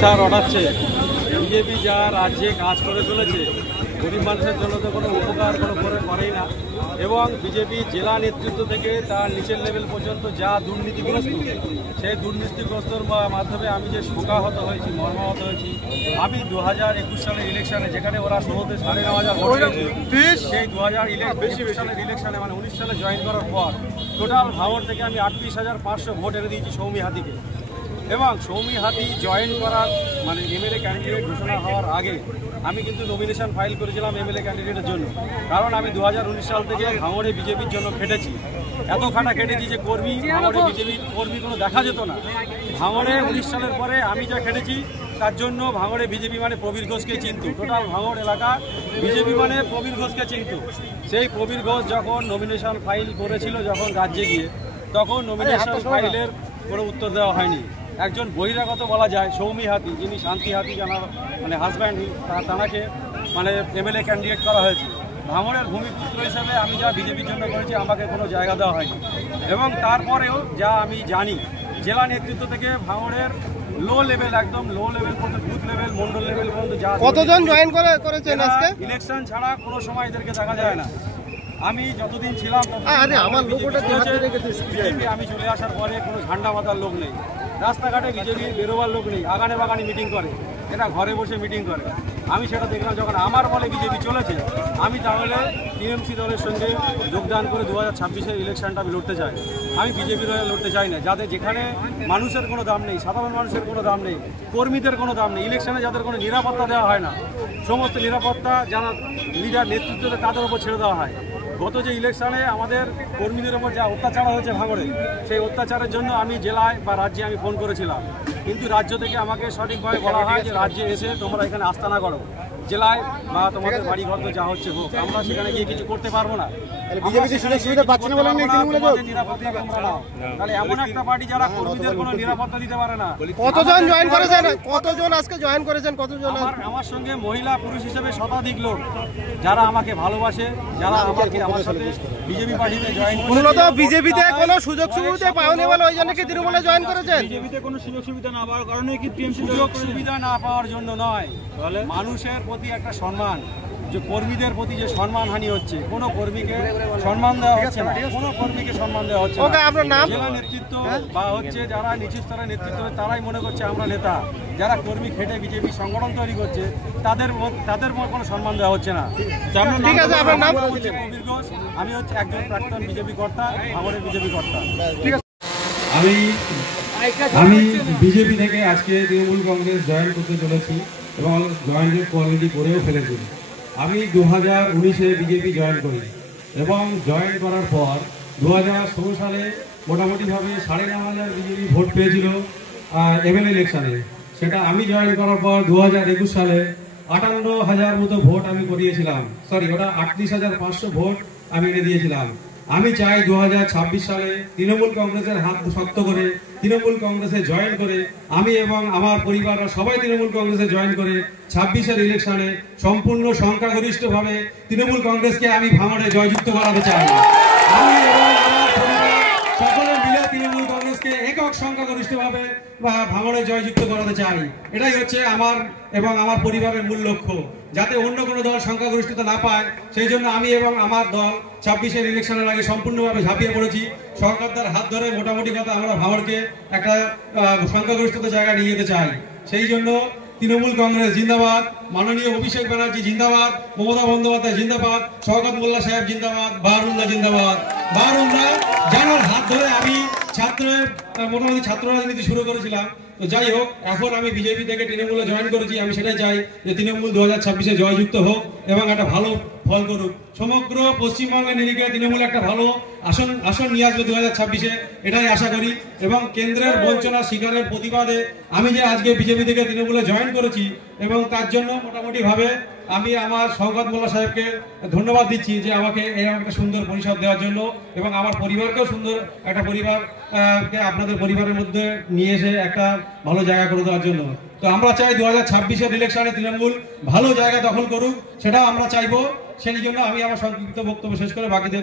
Sir অটাচ্ছে BJP যা রাজ্যে কাজ করে চলেছে গরিব মানুষের জন্য তো কোনো উপকার করেই না। এবং বিজেপি জেলা নেতৃত্ব থেকে তার নিচের লেভেল পর্যন্ত যা দুর্নীতিগ্রস্ত, সেই দুর্নীতিগ্রস্তর মাধ্যমে আমি যে শোকাহত হয়েছি, মর্মাহত হয়েছি। আমি 2021 সালের ইলেকশনে, যেখানে ওরা 9,500 ভোট পেয়েছে, সেই 2021 সালের ইলেকশনে মানে 19 সালে জয়েন করার পর টোটাল ভাঙড় থেকে আমি 38,500 ভোট এনে দিয়েছি সৌমি হাতিকে। এবং সৌমি হাতি জয়েন করার মানে এমএলএ ক্যান্ডিডেট ঘোষণা হওয়ার আগে আমি কিন্তু নমিনেশন ফাইল করেছিলাম এমএলএ ক্যান্ডিডেটের জন্য। কারণ আমি 2019 সাল থেকে ভাঙড়ে বিজেপির জন্য খেটেছি, এত খাটা খেটেছি যে ভাঙড়ে বিজেপির কর্মী কোনো দেখা যেত না। ভাঙড়ে 19 সালের পরে আমি যা খেটেছি তার জন্য ভাঙড়ে বিজেপি মানে প্রবীর ঘোষকে চিনত, টোটাল ভাঙড় এলাকা বিজেপি মানে প্রবীর ঘোষকে চিনত। সেই প্রবীর ঘোষ যখন নমিনেশন ফাইল করেছিল যখন রাজ্যে গিয়ে, তখন নমিনেশন ফাইলের কোনো উত্তর দেওয়া হয়নি। একজন বহিরাগত বলা যায় সৌমি হাতি, যিনি শান্তি হাতি জানার মানে হাজব্যান্ড, তাঁকে মানে এমএলএ ক্যান্ডিডেট করা হয়েছে। ভাঙড়ের ভূমিপুত্র হিসেবে আমি যা বিজেপির জন্য করেছি আমাকে কোনো জায়গা দেওয়া হয়নি। এবং তারপরেও যা আমি জানি জেলা নেতৃত্ব থেকে ভাঙড়ের লো লেভেল, একদম লো লেভেল পর্যন্ত, বুথ লেভেল, মন্ডল লেভেল পর্যন্ত যা কতজন জয়েন করেছেন আজকে? ইলেকশন ছাড়া কোনো সময় এদেরকে দেখা যায় না। আমি যতদিন ছিলাম বিজেপি, আমি চলে আসার পরে কোনো ঝান্ডা মাতার লোক নেই, রাস্তাঘাটে বিজেপি বেরোবার লোক নেই, আগানে বাগানে মিটিং করে, এটা ঘরে বসে মিটিং করে। আমি সেটা দেখলাম যখন আমার বলে বিজেপি চলেছে, আমি তাহলে টিএমসি দলের সঙ্গে যোগদান করে 2026-এর ইলেকশনটা আমি লড়তে চাই। আমি বিজেপির হয়ে লড়তে চাই না, যাদের যেখানে মানুষের কোনো দাম নেই, সাধারণ মানুষের কোনো দাম নেই, কর্মীদের কোনো দাম নেই, ইলেকশনে যাদের কোনো নিরাপত্তা দেওয়া হয় না, সমস্ত নিরাপত্তা যারা লিডার নেতৃত্ব তাদের উপর ছেড়ে দেওয়া হয়। গত যে ইলেকশনে আমাদের কর্মীদের ওপর যা অত্যাচার হয়েছে ভাঙড়ে, সেই অত্যাচারের জন্য আমি জেলায় বা রাজ্যে আমি ফোন করেছিলাম, কিন্তু রাজ্য থেকে আমাকে সঠিকভাবে বলা হয় যে রাজ্যে এসে তোমরা এখানে আস্তানা করো, জেলায় বা তোমাদের বাড়ি ঘর যা হচ্ছে হোক, আমরা সেখানে গিয়ে কিছু করতে পারবো না। তাহলে এমন একটা পার্টি যারা কর্মীদের কোনো নিরাপত্তা দিতে পারে না। কতজন জয়েন করেছেন? কতজন আজকে জয়েন করেছেন? কতজন? আমার সঙ্গে মহিলা পুরুষ হিসেবে শতাধিক লোক যারা আমাকে ভালোবাসে, যারা আমাকে আমার সাথে বিজেপি পার্টিতে জয়েন করে। মূলত বিজেপিতে কোনো সুযোগ সুবিধা পাওনি বলে ওই জন্য কি তৃণমূলে জয়েন করেছেন? বিজেপিতে কোনো সুযোগ সুবিধা না পাওয়ার কারণে কি টিএমসি সুযোগ সুবিধা না পাওয়ার জন্য নয়, মানুষের প্রতি একটা সম্মান, যে কর্মীদের প্রতি যে সম্মানহানি হচ্ছে, কোনো কর্মীকে সম্মান দেওয়া হচ্ছে না, কোনো কর্মীকে সম্মান দেওয়া হচ্ছে না। জেলা নেতৃত্ব বা হচ্ছে যারা নিচু স্তরের নেতৃত্ব, তারাই মনে করছে আমরা নেতা। যারা কর্মী খেটে বিজেপি সংগঠন তৈরি করছে তাদের কোনো সম্মান দেওয়া হচ্ছে না। ঠিক আছে, আপনার নাম? প্রবীর ঘোষ, আমি হচ্ছে একজন প্রাক্তন বিজেপি কর্তা, ভাঙড়ের বিজেপি কর্তা। আমি বিজেপি থেকে আজকে তৃণমূল কংগ্রেস জয়েন করতে চলেছি এবং জয়েনের কোয়ালিটি করেও ফেলেছি। আমি 2019-এ বিজেপি জয়েন করি এবং জয়েন করার পর 2016 সালে মোটামুটিভাবে 9,500 বিজেপি ভোট পেয়েছিল এমএলএ ইলেকশনে। সেটা আমি জয়েন করার পর 2021 সালে 58,000 মতো ভোট আমি করিয়েছিলাম, ওটা 38,500 ভোট আমি এনে দিয়েছিলাম। আমি চাই 2026 সালে তৃণমূল কংগ্রেসের হাত শক্ত করে তৃণমূল কংগ্রেসে জয়েন করে আমি এবং আমার পরিবাররা সবাই তৃণমূল কংগ্রেসে জয়েন করে 26-এর ইলেকশনে সম্পূর্ণ সংখ্যাগরিষ্ঠভাবে তৃণমূল কংগ্রেসকে আমি ভাঙড়ে জয়যুক্ত করাতে চাই। আমি এবং আমার পরিবার সকলে মিলে তৃণমূল কংগ্রেসকে একক সংখ্যাগরিষ্ঠভাবে ভাঙড়ে জয়যুক্ত করাতে চাই। এটাই হচ্ছে আমার এবং আমার পরিবারের মূল লক্ষ্য, যাতে অন্য কোনো দল সংখ্যাগরিষ্ঠতা না পায়। সেই জন্য আমি এবং আমার দল 26-এর ইলেকশনের আগে সম্পূর্ণভাবে ঝাঁপিয়ে পড়েছি। সরকারদার হাত ধরে মোটামুটি কথা আমরা ভাঙড়কে একটা সংখ্যাগরিষ্ঠতা জায়গায় নিয়ে যেতে চাই। সেই জন্য তৃণমূল কংগ্রেস জিন্দাবাদ, মাননীয় অভিষেক ব্যানার্জি জিন্দাবাদ, মমতা বন্দ্যোপাধ্যায় জিন্দাবাদ, শওকত মোল্লা সাহেব জিন্দাবাদ, বাহারুল্লাহ জিন্দাবাদ। বাহারুল্লাহ যার হাত ধরে আমি মোটামুটি ছাত্র রাজনীতি শুরু করেছিলাম। তো যাই হোক, এখন আমি বিজেপি থেকে তৃণমূলে জয়েন করেছি। আমি সেটাই চাই যে তৃণমূল 2026-এ জয়যুক্ত হোক এবং একটা ভালো ফল করুক। সমগ্র পশ্চিমবঙ্গের নিরিখে তৃণমূল একটা ভালো আসন নিয়ে আসবে 2026-এ, এটাই আশা করি। এবং কেন্দ্রের বঞ্চনা শিকারের প্রতিবাদে আমি যে আজকে বিজেপি থেকে তৃণমূলে জয়েন করেছি এবং তার জন্য মোটামুটিভাবে আমি আমার শওকত মোল্লা সাহেবকে ধন্যবাদ দিচ্ছি যে আমাকে এরকম একটা সুন্দর পরিষদ দেওয়ার জন্য এবং আমার পরিবারকেও সুন্দর একটা পরিবারকে আপনাদের পরিবারের মধ্যে নিয়ে এসে একটা ভালো জায়গা করে দেওয়ার জন্য। তো আমরা চাই 2026-এর ইলেকশনে তৃণমূল ভালো জায়গা দখল করুক, সেটাও আমরা চাইবো। সেই জন্য আমি আমার সংক্ষিপ্ত বক্তব্য শেষ করে বাকিদের